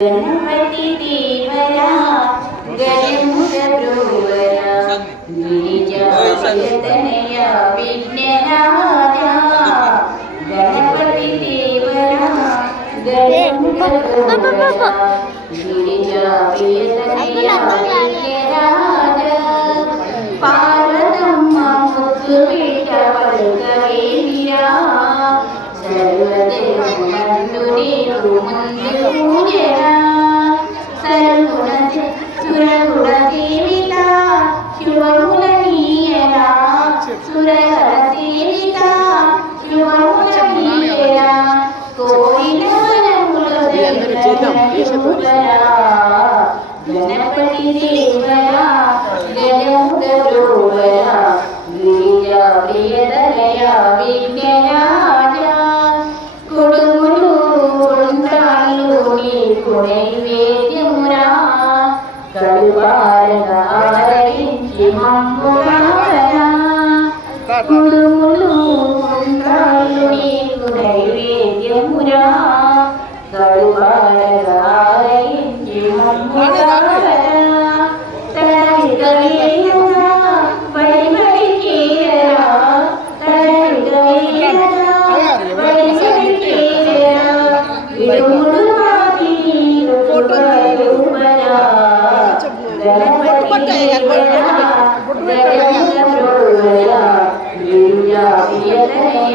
గణపతి దేవరా గణముఖ బ్రోవరా గిరిజాయతనయ విఘ్నరాజా గణపతి సర్వదేవులందు నీకు ముందు పూజరా సర్వుణ సురగుణ దేవిత శివముల నీయరా సురగల సేవిత శివముల నీయరా కోరిన వరముల దేవులరా గణపతి దేవరా నైవేద్యమురా కడుపారగా ఆరగించి మమ్మురారా కుడుములు ఉండ్రాళ్ళు నీకు నైవేద్యమురా కడుపారగా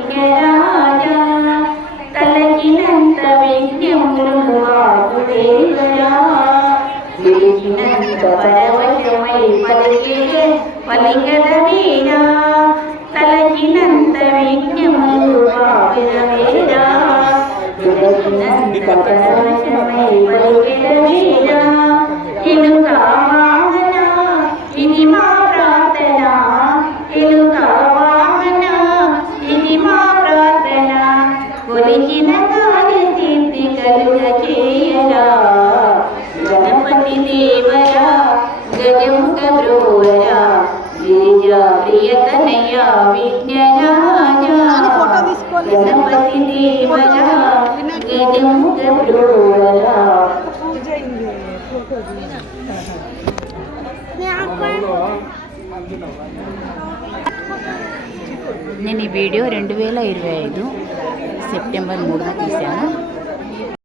విఘ్నరాజా తలకినంత విఘ్నములు మాకు పిలిచినంత పరవశమై పలికే పలికద వీరా తలచినంత విజ్ఞములు పాపిన పిలిచినంత పరవశమై పలికెద వీరా కొలిచిన కలుగ చేయరా గణపతి దేవరా గజముఖ బ్రోవరా గిరిజా ప్రియతనయ గణపతి దేవరా గజముఖ బ్రోవరా నేను ఈ వీడియో రెండు వేల ఇరవై ఐదు సెప్టెంబర్ మూడున తీశాను.